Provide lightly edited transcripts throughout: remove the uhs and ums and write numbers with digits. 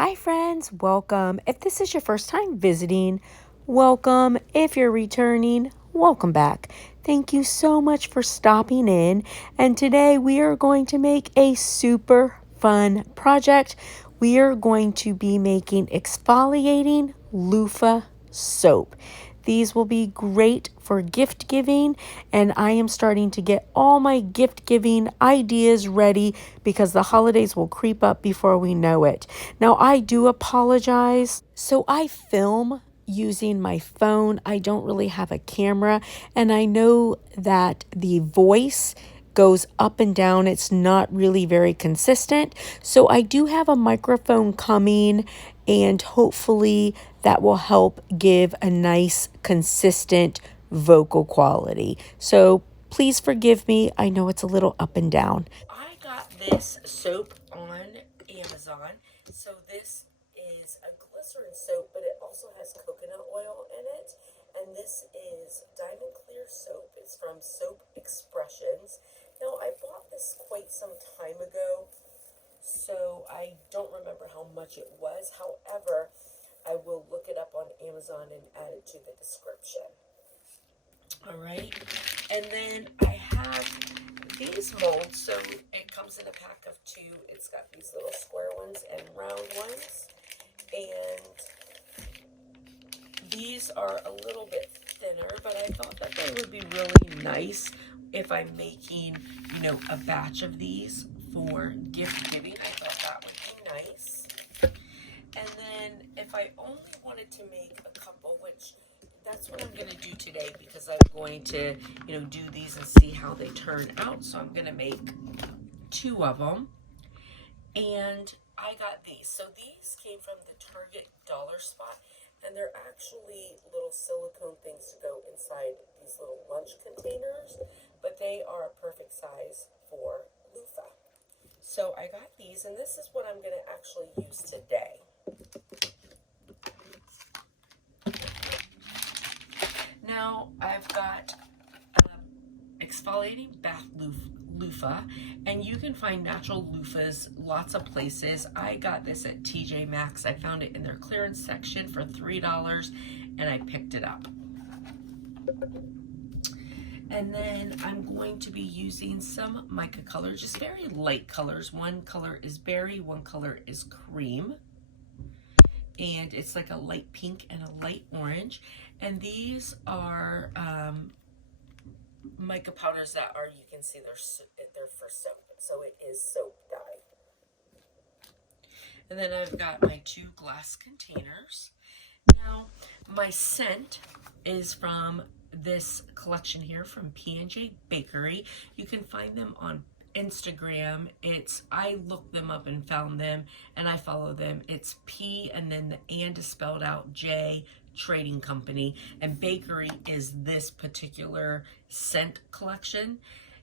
Hi, friends. Welcome. If this is your first time visiting, welcome. If you're returning, welcome back. Thank you so much for stopping in. And today we are going to make a super fun project. We are going to be making exfoliating loofah soap. These will be great for gift giving, and I am starting to get all my gift giving ideas ready because the holidays will creep up before we know it. Now, I do apologize. So I film using my phone. I don't really have a camera, and I know that the voice goes up and down. It's not really very consistent. So I do have a microphone coming, and hopefully that will help give a nice, consistent vocal quality. So please forgive me. I know it's a little up and down. I got this soap on Amazon. So this is a glycerin soap, but it also has coconut oil in it. And this is Diamond Clear soap. It's from Soap Expressions. Now, I bought this quite some time ago, so I don't remember how much it was. However, I will look it up on Amazon and add it to the description. All right, and then I have these molds. So it comes in a pack of 2. It's got these little square ones and round ones, and these are a little bit thinner, but I thought that they would be really nice if I'm making, a batch of these for gift giving. I thought that would be nice. And then if I only wanted to make a couple, which that's what I'm going to do today, because I'm going to, do these and see how they turn out. So I'm going to make 2 of them. And I got these. So these came from the Target dollar spot. And they're actually little silicone things to go inside these little lunch containers. But they are a perfect size for loofah. So I got these, and this is what I'm going to actually use today. Now I've got exfoliating bath loofah, and you can find natural loofahs lots of places. I got this at TJ Maxx. I found it in their clearance section for $3, and I picked it up. And then I'm going to be using some mica colors, just very light colors. One color is berry, one color is cream. And it's like a light pink and a light orange. And these are mica powders that are, you can see they're for soap. So it is soap dye. And then I've got my 2 glass containers. Now, my scent is from this collection here from P&J Bakery. You can find them on Instagram. I looked them up and found them, and I follow them. It's P, and then the and is spelled out, J Trading Company, and Bakery is this particular scent collection.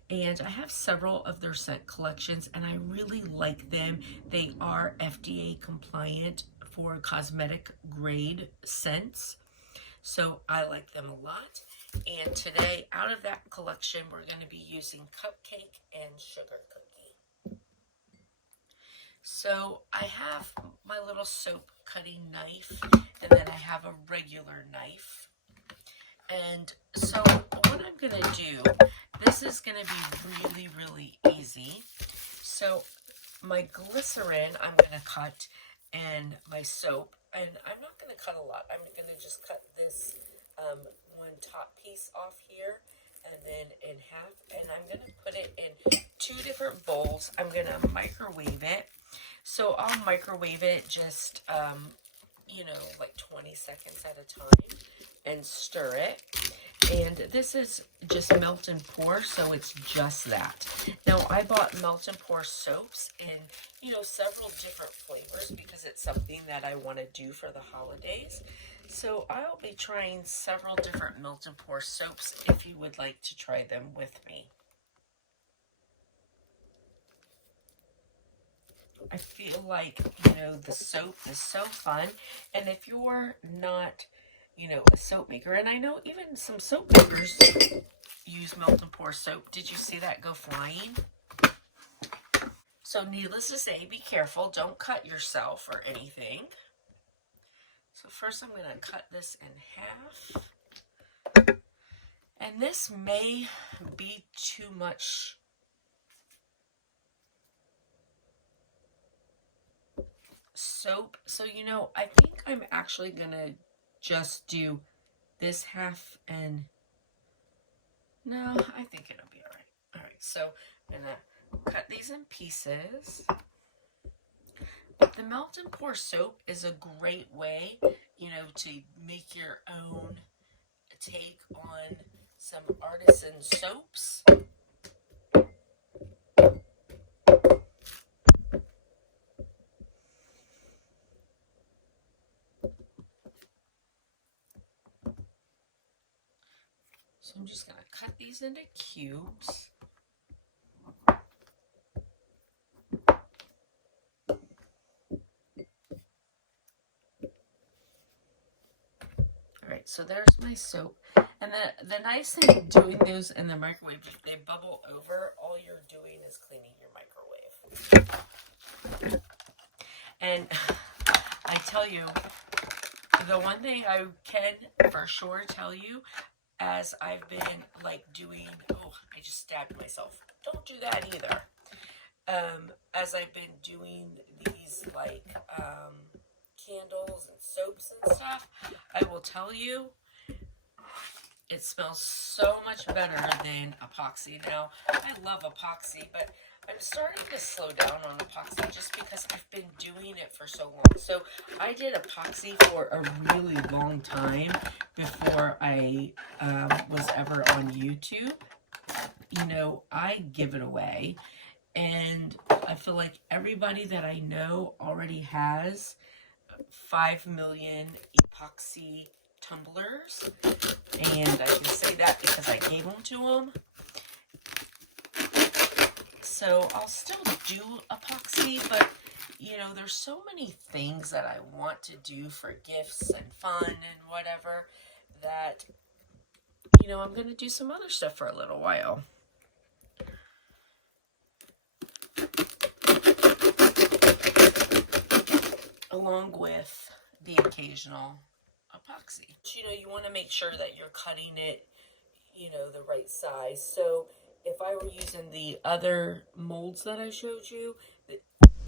And I have several of their scent collections, and I really like them. They are FDA compliant for cosmetic grade scents, so I like them a lot. And today, out of that collection, we're going to be using Cupcake and Sugar Cookie. So I have my little soap cutting knife, and then I have a regular knife. And so what I'm going to do, this is going to be really, really easy. So my glycerin, I'm going to cut, and my soap, and I'm not going to cut a lot. I'm going to just cut this one top piece off here, and then in half, and I'm going to put it in 2 different bowls. I'm going to microwave it. So I'll microwave it just, like 20 seconds at a time, and stir it. And this is just melt and pour, so it's just that. Now, I bought melt and pour soaps in, several different flavors because it's something that I want to do for the holidays. So I'll be trying several different melt and pour soaps if you would like to try them with me. I feel like, the soap is so fun. And if you're not, a soap maker, and I know even some soap makers use melt and pour soap. Did you see that go flying? So needless to say, be careful. Don't cut yourself or anything. So first I'm going to cut this in half. And this may be too much soap. So, I think I'm actually going to just do this half and no, I think it'll be all right. All right, so I'm going to cut these in pieces. The melt and pour soap is a great way, to make your own take on some artisan soaps. So I'm just going to cut these into cubes. All right, so there's my soap. And the nice thing doing those in the microwave, if they bubble over, all you're doing is cleaning your microwave. And I tell you, the one thing I can for sure tell you, as I've been doing, I just stabbed myself. Don't do that either. As I've been doing these candles and soaps and stuff, I will tell you, it smells so much better than epoxy. Now, I love epoxy, but I'm starting to slow down on epoxy just because I've been doing it for so long. So I did epoxy for a really long time before I was ever on YouTube. I give it away. And I feel like everybody that I know already has 5 million epoxy tumblers. And I can say that because I gave them to them. So I'll still do epoxy, but there's so many things that I want to do for gifts and fun and whatever that, I'm going to do some other stuff for a little while. Along with the occasional epoxy. You want to make sure that you're cutting it, the right size. So if I were using the other molds that I showed you,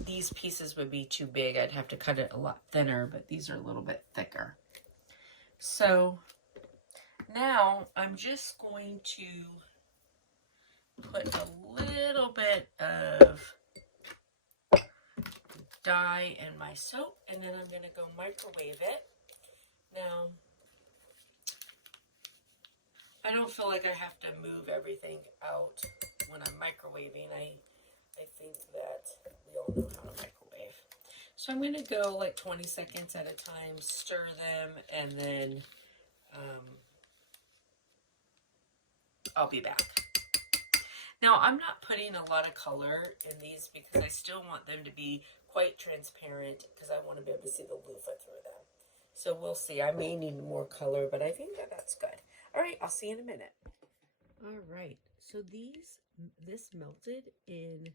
these pieces would be too big. I'd have to cut it a lot thinner, but these are a little bit thicker. So now I'm just going to put a little bit of dye in my soap, and then I'm going to go microwave it. Now, I don't feel like I have to move everything out when I'm microwaving. I think that we all know how to microwave. So I'm going to go 20 seconds at a time, stir them, and then I'll be back. Now, I'm not putting a lot of color in these because I still want them to be quite transparent because I want to be able to see the loofah through them. So we'll see. I may need more color, but I think that that's good. All right, I'll see you in a minute. All right, so this melted in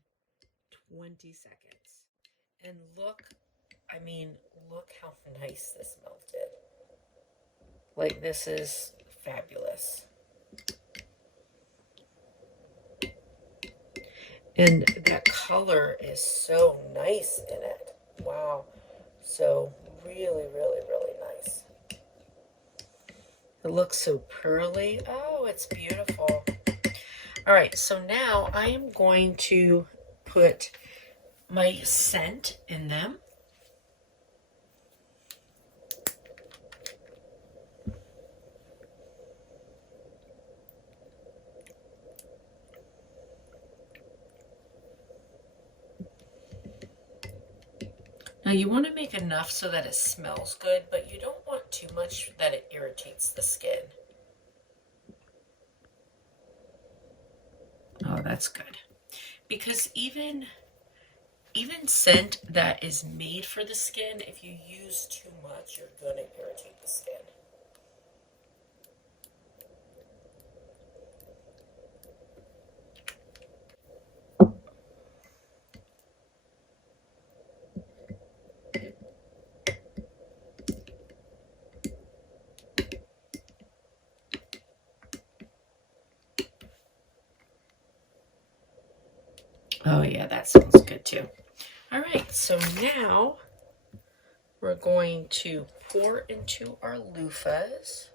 20 seconds. And look how nice this melted. This is fabulous. And that color is so nice in it. Wow. So really, really, really nice. It looks so pearly. Oh, it's beautiful. All right, so now I am going to put my scent in them. Now you want to make enough so that it smells good, but you don't want too much that it irritates the skin. Oh, that's good. Because even scent that is made for the skin, if you use too much, you're going to irritate the skin. Oh yeah, that sounds good too. All right, so now we're going to pour into our loofahs.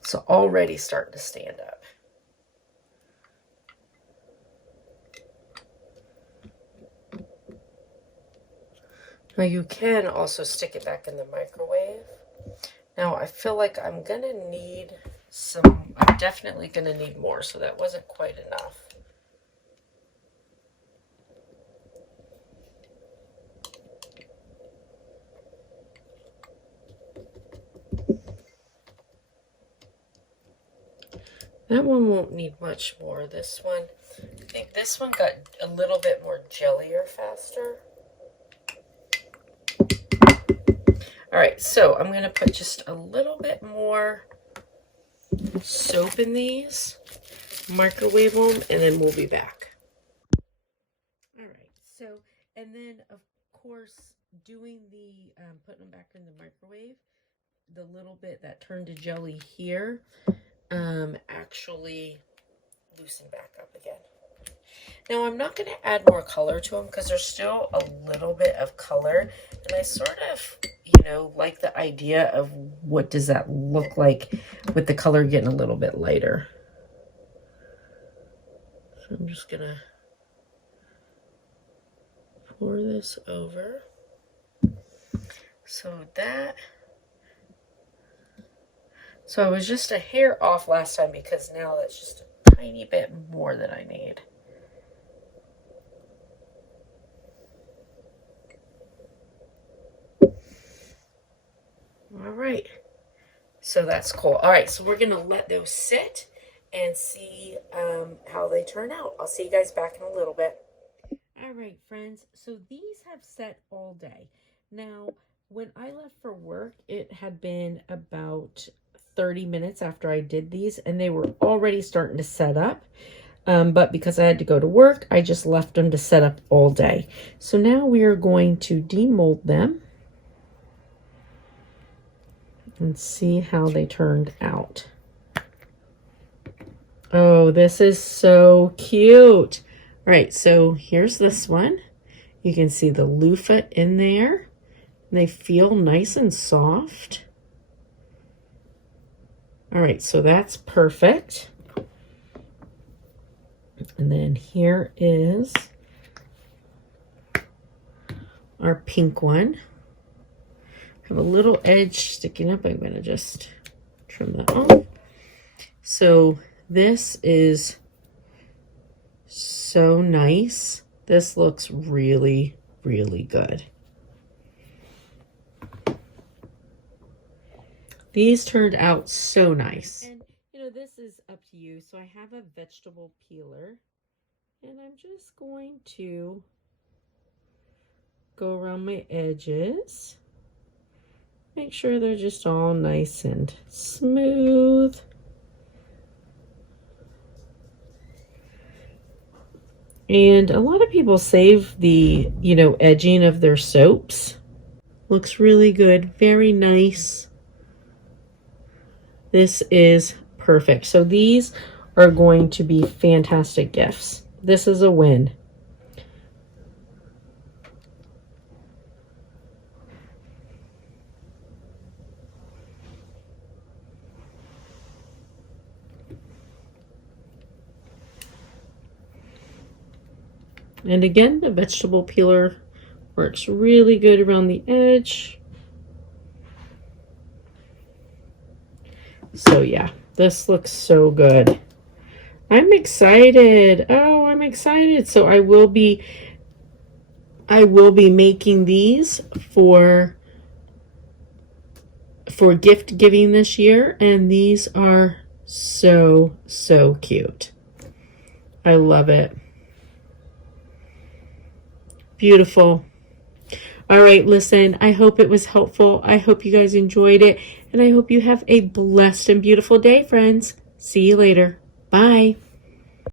It's already starting to stand up. Now you can also stick it back in the microwave. Now I feel like I'm gonna need I'm definitely gonna need more, so that wasn't quite enough. That one won't need much more. This one, I think this one got a little bit more jellier faster. All right, so I'm going to put just a little bit more soap in these, microwave them, and then we'll be back. All right, so, and then of course, doing the, putting them back in the microwave, the little bit that turned to jelly here, actually loosened back up again. Now I'm not going to add more color to them because there's still a little bit of color, and I sort of, like the idea of what does that look like with the color getting a little bit lighter. So I'm just going to pour this over. So I was just a hair off last time because now that's just a tiny bit more than I need. All right, so that's cool. All right, so we're gonna let those sit and see how they turn out. I'll see you guys back in a little bit. All right, friends, so these have set all day. Now, when I left for work, it had been about 30 minutes after I did these, and they were already starting to set up. But because I had to go to work, I just left them to set up all day. So now we are going to demold them and see how they turned out. Oh, this is so cute. All right, so here's this one. You can see the loofah in there. They feel nice and soft. All right, so that's perfect. And then here is our pink one. Have a little edge sticking up. I'm going to just trim that off. So this is so nice. This looks really, really good. These turned out so nice. And this is up to you. So I have a vegetable peeler, and I'm just going to go around my edges. Make sure they're just all nice and smooth. And a lot of people save the, edging of their soaps. Looks really good. Very nice. This is perfect. So these are going to be fantastic gifts. This is a win. And again, the vegetable peeler works really good around the edge. So yeah, this looks so good. I'm excited. Oh, I'm excited. So I will be making these for gift giving this year, and these are so cute. I love it. Beautiful. All right, listen, I hope it was helpful. I hope you guys enjoyed it, and I hope you have a blessed and beautiful day, friends. See you later. Bye.